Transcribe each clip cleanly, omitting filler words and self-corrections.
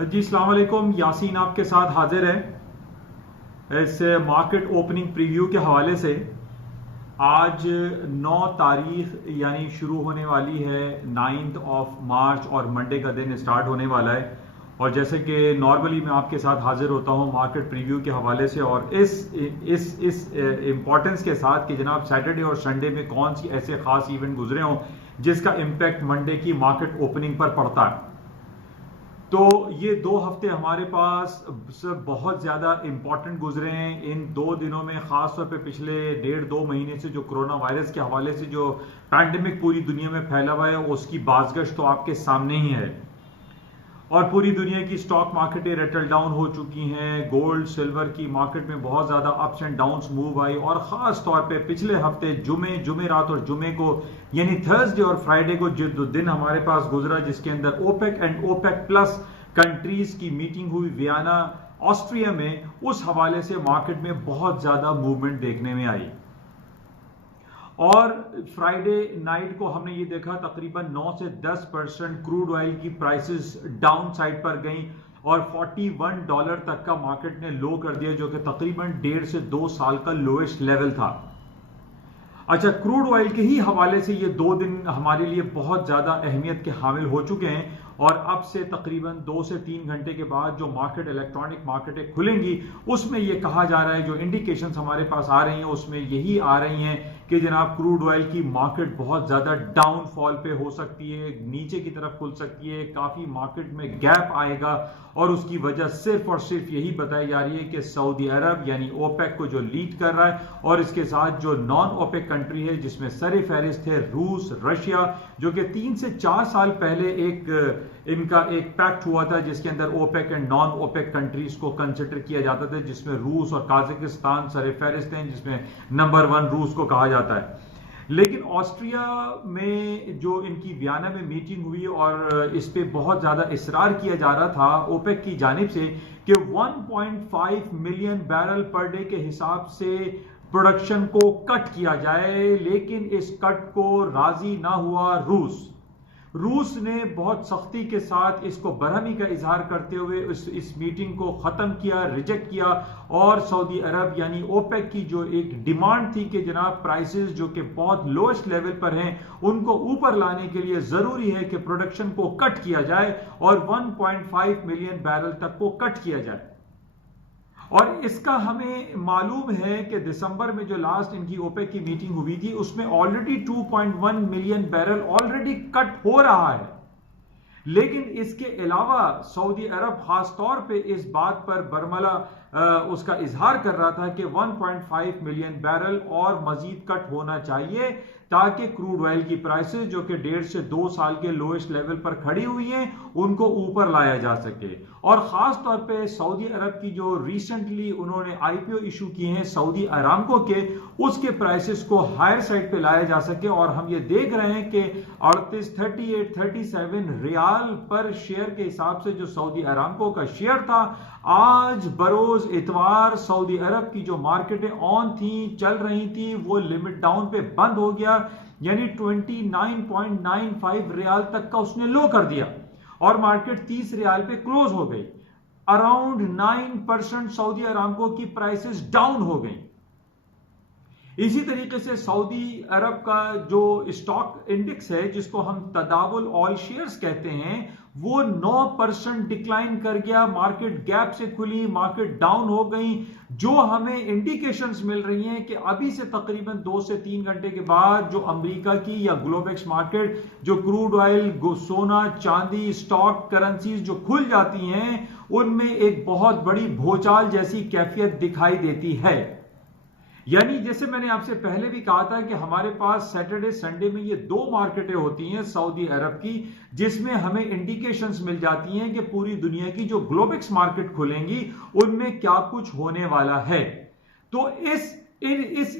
जी अस्सलाम वालेकुम, यासीन आपके साथ हाजिर है इस मार्केट ओपनिंग प्रीव्यू के हवाले से। आज 9 तारीख यानी शुरू होने वाली है 9th ऑफ मार्च और मंडे का दिन स्टार्ट होने वाला है। और जैसे कि नॉर्मली मैं आपके साथ हाजिर होता हूं मार्केट प्रीव्यू के हवाले से और इस इम्पोर्टेंस के साथ कि जनाब सैटरडे और संडे में कौन सी ऐसे खास इवेंट गुजरे हों जिसका इम्पैक्ट मंडे की मार्केट ओपनिंग पर पड़ता है। तो ये 2 हफ्ते हमारे पास बहुत ज़्यादा इंपॉर्टेंट गुजरे हैं। इन 2 दिनों में ख़ास तौर पे पिछले 1.5-2 महीने से जो कोरोना वायरस के हवाले से जो पैंडेमिक पूरी दुनिया में फैला हुआ है उसकी बाज़गश तो आपके सामने ही है। और पूरी दुनिया की स्टॉक मार्केटें रेटल डाउन हो चुकी हैं। गोल्ड सिल्वर की मार्केट में बहुत ज़्यादा ups and downs move I और ख़ास तौर पे पिछले हफ्ते जुमे रात और जुमे को यानी थर्सडे और फ्राइडे को जो दिन हमारे पास गुजरा जिसके अंदर OPEC and OPEC plus countries की मीटिंग हुई वियना ऑस्ट्रिया में, उस हवाले से मार्केट में बहुत ज़्यादा मूवमेंट देखने में आई। और फ्राइडे नाइट को हमने ये देखा तकरीबन 9 से 10% क्रूड ऑयल की प्राइसेस डाउन साइड पर गई और $41 तक का मार्केट ने लो कर दिया, जो कि तकरीबन 1.5 से 2 साल का लोएस्ट लेवल था। अच्छा, क्रूड ऑयल के ही हवाले से ये 2 दिन हमारे लिए बहुत ज्यादा अहमियत के हामिल हो चुके हैं और अब से तकरीबन 2 से 3 घंटे के बाद जो मार्केट इलेक्ट्रॉनिक मार्केटें खुलेंगी उसमें ये कहा जा रहा है, जो इंडिकेशंस हमारे पास आ रही हैं उसमें यही आ रही हैं कि जनाब क्रूड ऑयल की मार्केट बहुत ज्यादा डाउनफॉल पे हो सकती है, नीचे की तरफ खुल सकती है, काफी मार्केट में गैप आएगा। और उसकी वजह सिर्फ और सिर्फ यही बताई जा रही है कि सऊदी अरब यानी ओपेक को जो लीड कर रहा है और इसके साथ जो नॉन ओपेक कंट्री है जिसमें सरे फहरिस्त है रूस, रशिया, जो कि 3 से 4 साल पहले इनका एक पैक्ट हुआ था जिसके अंदर OPEC and non OPEC countries को कंसिडर किया जाता था, जिसमें रूस और काजाकिस्तान सरे फहरिस्त हैं, जिसमें नंबर 1 रूस को कहा जाता है। लेकिन ऑस्ट्रिया में जो इनकी वियना में मीटिंग हुई और इस पे बहुत ज्यादा इसरार किया जा रहा था ओपेक की जानिब से कि 1.5 मिलियन बैरल पर डे के हिसाब से प्रोडक्शन को कट किया जाए, लेकिन इस कट को राजी ना हुआ रूस ने बहुत सख्ती के साथ इसको बरहमी का इजहार करते हुए इस मीटिंग को खत्म किया, रिजेक्ट किया। और सऊदी अरब यानी ओपेक की जो एक डिमांड थी कि जनाब प्राइसेस जो कि बहुत लोएस्ट लेवल पर हैं उनको ऊपर लाने के लिए जरूरी है कि प्रोडक्शन को कट किया जाए और 1.5 मिलियन बैरल तक को कट किया जाए। और इसका हमें मालूम है कि दिसंबर में जो लास्ट इनकी ओपेक की मीटिंग हुई थी उसमें already 2.1 million barrel already cut हो रहा है। लेकिन इसके अलावा सऊदी अरब खास तौर पे इस बात पर बरमला उसका इजहार कर रहा था कि 1.5 मिलियन बैरल और मजीद कट होना चाहिए ताकि क्रूड ऑयल की प्राइसेस जो कि 1.5 से 2 साल के लोएस्ट लेवल पर खड़ी हुई हैं उनको ऊपर लाया जा सके। और खास तौर पे सऊदी अरब की जो रिसेंटली उन्होंने आईपीओ इशू किए हैं सऊदी अरामको के, उसके प्राइसेस को हायर साइड पे लाया जा सके। और हम ये देख रहे हैं कि 38-37 रियाल पर शेयर के हिसाब से जो सऊदी अरामको का शेयर था, आज बरोज इतवार सऊदी अरब की जो मार्केटें ऑन थी, चल रही थी, वो लिमिट डाउन पे बंद हो गया, यानी 29.95 रियाल तक का उसने लो कर दिया और मार्केट 30 रियाल पे क्लोज हो गई। अराउंड 9% सऊदी अरामको की प्राइसेस डाउन हो गई। इसी तरीके से सऊदी अरब का जो स्टॉक इंडेक्स है जिसको हम तदावुल ऑल शेयर्स कहते हैं, वो 9% डिक्लाइन कर गया, मार्केट गैप से खुली, मार्केट डाउन हो गई। जो हमें इंडिकेशंस मिल रही हैं कि अभी से तकरीबन 2 से 3 घंटे के बाद जो अमेरिका की या ग्लोबेक्स मार्केट जो क्रूड ऑयल, सोना, चांदी, स्टॉक करेंसीज जो खुल जाती हैं उनमें एक बहुत बड़ी भूचाल जैसी कैफियत दिखाई देती है। यानी जैसे मैंने आपसे पहले भी कहा था कि हमारे पास सैटरडे संडे में ये 2 मार्केटें होती हैं सऊदी अरब की, जिसमें हमें इंडिकेशंस मिल जाती हैं कि पूरी दुनिया की जो ग्लोबेक्स मार्केट खुलेंगी उनमें क्या कुछ होने वाला है। तो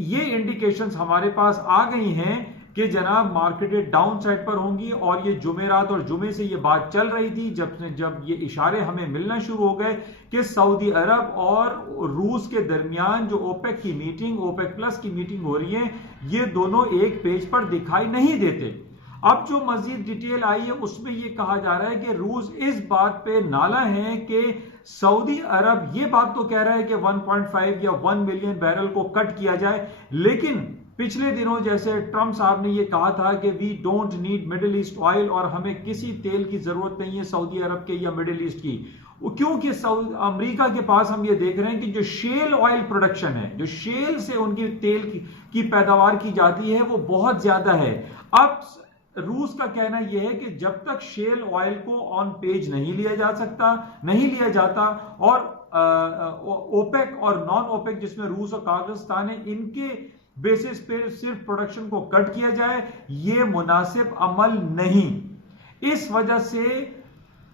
ये इंडिकेशंस हमारे पास आ गई हैं कि जनाब मार्केटें डाउन साइड पर होंगी। और ये जुमेरात और जुमे से ये बात चल रही थी जब ये इशारे हमें मिलना शुरू हो गए कि सऊदी अरब और रूस के दरमियान जो ओपेक की मीटिंग, ओपेक प्लस की मीटिंग हो रही है, ये दोनों एक पेज पर दिखाई नहीं देते। अब जो मजीद डिटेल आई है उसमें यह कहा जा रहा है कि रूस इस बात पे नाला है कि सऊदी अरब ये बात तो कह रहा है कि 1.5 या 1 मिलियन बैरल को कट किया जाए, लेकिन पिछले दिनों जैसे ट्रंप साहब ने यह कहा था कि we don't need Middle East oil और हमें किसी तेल की जरूरत नहीं है सऊदी अरब के या मिडिल ईस्ट की, क्योंकि अमेरिका के पास हम ये देख रहे हैं कि जो शेल ऑयल प्रोडक्शन है, जो शेल से उनकी तेल की पैदावार की जाती है वो बहुत ज्यादा है। अब रूस का कहना यह है कि जब तक शेल ऑयल को ऑन पेज नहीं लिया जाता और ओपेक और नॉन ओपेक जिसमें रूस और काजाकिस्तान है इनके बेसिस पे सिर्फ प्रोडक्शन को कट किया जाए, यह मुनासिब अमल नहीं। इस वजह से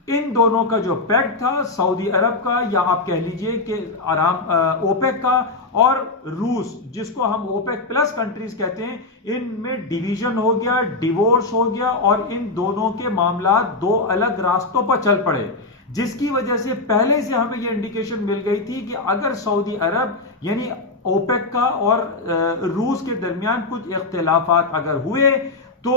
इन दोनों का जो पैक्ट था सऊदी अरब का या आप कह लीजिए कि ओपेक का और रूस जिसको हम ओपेक प्लस कंट्रीज कहते हैं, इनमें डिवीजन हो गया, डिवोर्स हो गया और इन दोनों के मामला दो अलग रास्तों पर चल पड़े, जिसकी वजह से पहले से हमें यह इंडिकेशन मिल गई थी कि अगर सऊदी अरब यानी ओपेक का और रूस के दरमियान कुछ इख्तिलाफात अगर हुए तो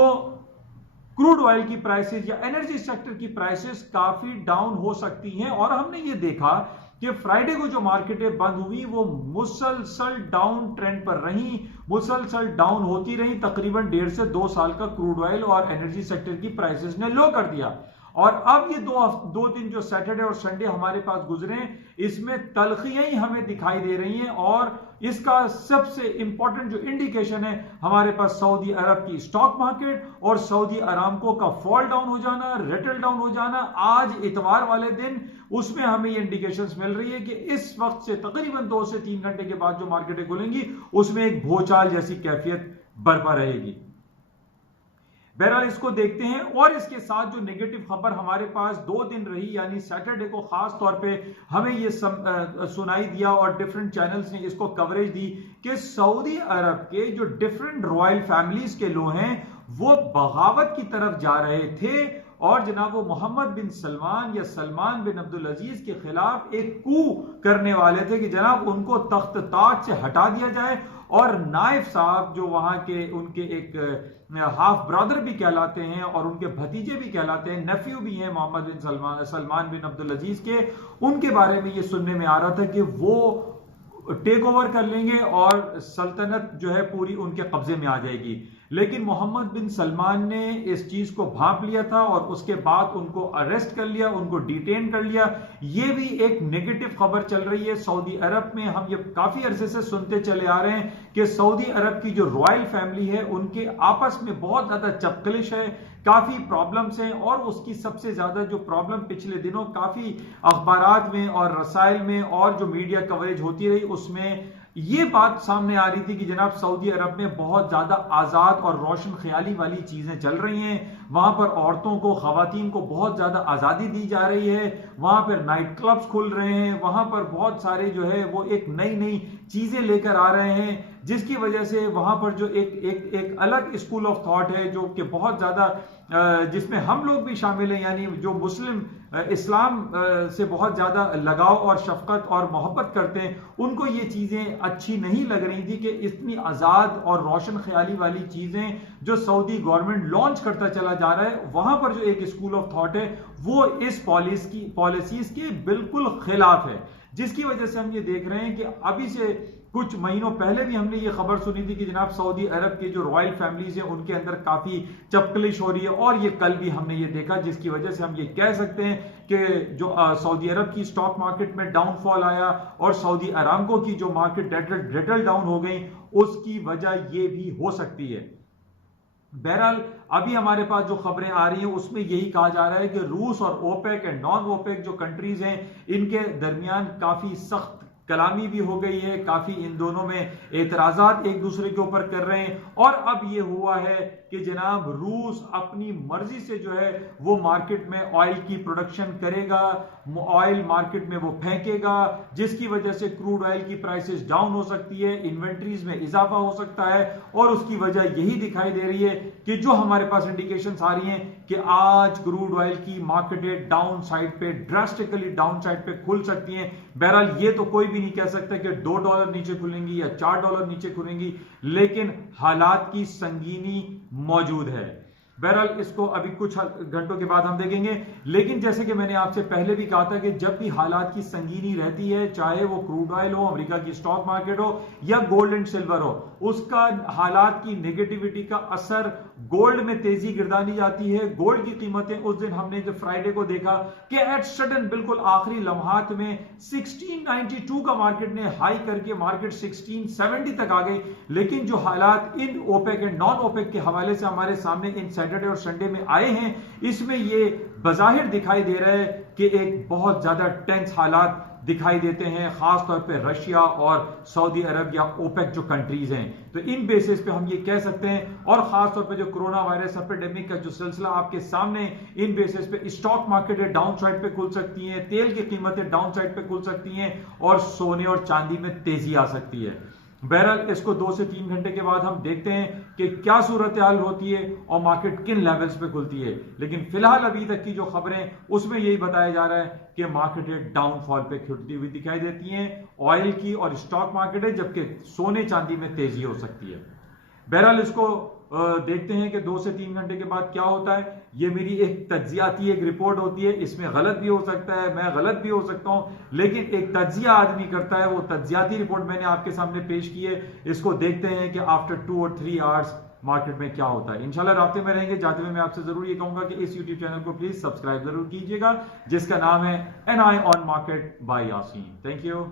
क्रूड ऑयल की प्राइसेस या एनर्जी सेक्टर की प्राइसेस काफी डाउन हो सकती हैं। और हमने ये देखा कि फ्राइडे को जो मार्केटें बंद हुई वो मुसलसल डाउन ट्रेंड पर रही, मुसलसल डाउन होती रही, तकरीबन 1.5 से 2 साल का क्रूड ऑयल और एनर्जी सेक्टर की प्राइसेस ने लो कर दिया। और अब ये दो दिन जो सैटरडे और संडे हमारे पास गुजरे इसमें तलखियां ही हमें दिखाई दे रही हैं और इसका सबसे इंपॉर्टेंट जो इंडिकेशन है हमारे पास सऊदी अरब की स्टॉक मार्केट और सऊदी अरामको का फॉल डाउन हो जाना, रिटल डाउन हो जाना आज इतवार वाले दिन, उसमें हमें ये इंडिकेशंस मिल रही है कि इस वक्त से तकरीबन 2 से 3 घंटे के बाद जो मार्केटें खुलेंगी उसमें एक भूचाल जैसी कैफियत बरपा रहेगी। बहरहाल इसको देखते हैं। और इसके साथ जो नेगेटिव खबर हमारे पास 2 दिन रही यानी सैटरडे को खास तौर पे हमें ये सुनाई दिया और डिफरेंट चैनल्स ने इसको कवरेज दी कि सऊदी अरब के जो डिफरेंट रॉयल फैमिलीज के लोग हैं वो बगावत की तरफ जा रहे थे और जनाब वो मोहम्मद बिन सलमान या सलमान बिन अब्दुल अजीज के खिलाफ एक कू करने वाले थे कि जनाब उनको तख्त ताज से हटा दिया जाए और नाइफ साहब जो वहां के उनके एक हाफ ब्रदर भी कहलाते हैं और उनके भतीजे भी कहलाते हैं, नेफ्यू भी हैं मोहम्मद बिन सलमान बिन अब्दुल अजीज के, उनके बारे में ये सुनने में आ रहा था कि वो टेक ओवर कर लेंगे और सल्तनत जो है पूरी उनके कब्जे में आ जाएगी। लेकिन मोहम्मद बिन सलमान ने इस चीज को भांप लिया था और उसके बाद उनको अरेस्ट कर लिया, उनको डिटेन कर लिया। ये भी एक नेगेटिव खबर चल रही है सऊदी अरब में। हम ये काफी अरसे से सुनते चले आ रहे हैं कि सऊदी अरब की जो रॉयल फैमिली है उनके आपस में बहुत ज्यादा चपकलिश है, काफी प्रॉब्लम्स हैं और उसकी सबसे ज्यादा जो प्रॉब्लम पिछले दिनों काफी अखबारात में और रसाइल में और जो मीडिया कवरेज होती रही उसमें ये बात सामने आ रही थी कि जनाब सऊदी अरब में बहुत ज्यादा आजाद और रोशन ख्याली वाली चीजें चल रही हैं, वहां पर औरतों को, खवातीन को बहुत ज्यादा आजादी दी जा रही है, वहां पर नाइट क्लब्स खुल रहे हैं, वहां पर बहुत सारे जो है वो एक नई नई चीजें लेकर आ रहे हैं, जिसकी वजह से वहां पर जो एक अलग स्कूल ऑफ थॉट है जो कि बहुत ज्यादा जिसमें हम लोग भी शामिल हैं, यानी जो मुस्लिम इस्लाम से बहुत ज्यादा लगाव और शफकत और मोहब्बत करते हैं, उनको ये चीजें अच्छी नहीं लग रही थी कि इतनी आजाद और रोशन ख्याली वाली चीजें जो सऊदी गवर्नमेंट लॉन्च करता चला जा रहा है, वहां पर जो एक स्कूल ऑफ थॉट है वो इस पॉलिसीज के बिल्कुल खिलाफ है। जिसकी वजह से हम ये देख रहे हैं कि अभी से कुछ महीनों पहले भी हमने ये खबर सुनी थी कि जनाब सऊदी अरब के जो रॉयल फैमिलीज हैं उनके अंदर काफी चपकलिश हो रही है और ये कल भी हमने ये देखा, जिसकी वजह से हम ये कह सकते हैं कि जो सऊदी अरब की स्टॉक मार्केट में डाउनफॉल आया और सऊदी अरामको की जो मार्केट रिटल डाउन हो गई उसकी वजह ये भी हो सकती है। बहरहाल अभी हमारे पास जो खबरें आ रही हैं उसमें यही कहा जा रहा है कि रूस और ओपेक एंड नॉन ओपेक जो कंट्रीज हैं इनके दरमियान काफी सख्त कलामी भी हो गई है, काफी इन दोनों में एतराजात एक दूसरे के ऊपर कर रहे हैं। और अब ये हुआ है कि जनाब रूस अपनी मर्जी से जो है वो मार्केट में ऑयल की प्रोडक्शन करेगा, ऑयल मार्केट में वो फेंकेगा, जिसकी वजह से क्रूड ऑयल की प्राइसेस डाउन हो सकती है, इन्वेंट्रीज में इजाफा हो सकता है और उसकी वजह यही दिखाई दे रही है कि जो हमारे पास इंडिकेशंस आ रही हैं कि आज क्रूड ऑयल की मार्केटें डाउन साइड पे, ड्रास्टिकली डाउन साइड पे खुल सकती हैं। बहरहाल ये तो कोई भी नहीं कह सकता कि $2 नीचे खुलेंगी या $4 नीचे खुलेंगी, लेकिन हालात की संगीनी मौजूद है। बहरहाल इसको अभी कुछ घंटों के बाद हम देखेंगे। लेकिन जैसे कि मैंने आपसे पहले भी कहा था कि जब भी हालात की संगीनी रहती है, चाहे वो क्रूड ऑयल हो, अमेरिका की स्टॉक मार्केट हो या गोल्ड एंड सिल्वर हो, उसका हालात की नेगेटिविटी का असर गोल्ड में तेजी गिरदानी जाती है। गोल्ड की कीमतें उस दिन हमने जब फ्राइडे को देखा कि एट सडन बिल्कुल आखिरी लम्हात में 1692 का मार्केट ने हाई करके मार्केट 1670 तक आ गई। लेकिन जो हालात इन ओपेक एंड नॉन ओपेक के हवाले से हमारे सामने इन सैटरडे और संडे में आए हैं, इसमें ये बजाहिर दिखाई दे रहा है कि एक बहुत ज्यादा टेंस हालात दिखाई देते हैं, खासतौर पे रशिया और सऊदी अरब या ओपेक जो कंट्रीज हैं। तो इन बेसिस पे हम ये कह सकते हैं, और खासतौर पे जो कोरोना वायरस एपिडेमिक का जो सिलसिला आपके सामने, इन बेसिस पे स्टॉक मार्केटें डाउन साइड पे खुल सकती हैं, तेल की कीमतें डाउन साइड पे खुल सकती हैं और सोने और चांदी में तेजी आ सकती है। बहरहाल इसको 2 से 3 घंटे के बाद हम देखते हैं कि क्या सूरत हाल होती है और मार्केट किन लेवल्स पे खुलती है। लेकिन फिलहाल अभी तक की जो खबरें, उसमें यही बताया जा रहा है कि मार्केट एक डाउनफॉल पे खुलती हुई दिखाई देती हैं, ऑयल की और स्टॉक मार्केट है, जबकि सोने चांदी में तेजी हो सकती है। बहरहाल इसको देखते हैं कि 2 से 3 घंटे के बाद क्या होता है। ये मेरी एक तज्जियाती एक रिपोर्ट होती है, इसमें गलत भी हो सकता है, मैं गलत भी हो सकता हूं, लेकिन एक तज्जिया आदमी करता है, वो तज्जियाती रिपोर्ट मैंने आपके सामने पेश की है। इसको देखते हैं कि आफ्टर 2 और 3 आवर्स मार्केट में क्या होता है। इंशाल्लाह रास्ते में रहेंगे। जाते हुए मैं आपसे जरूर ये कहूंगा कि इस यूट्यूब चैनल को प्लीज सब्सक्राइब जरूर कीजिएगा, जिसका नाम है NI on market by Yasin. Thank you.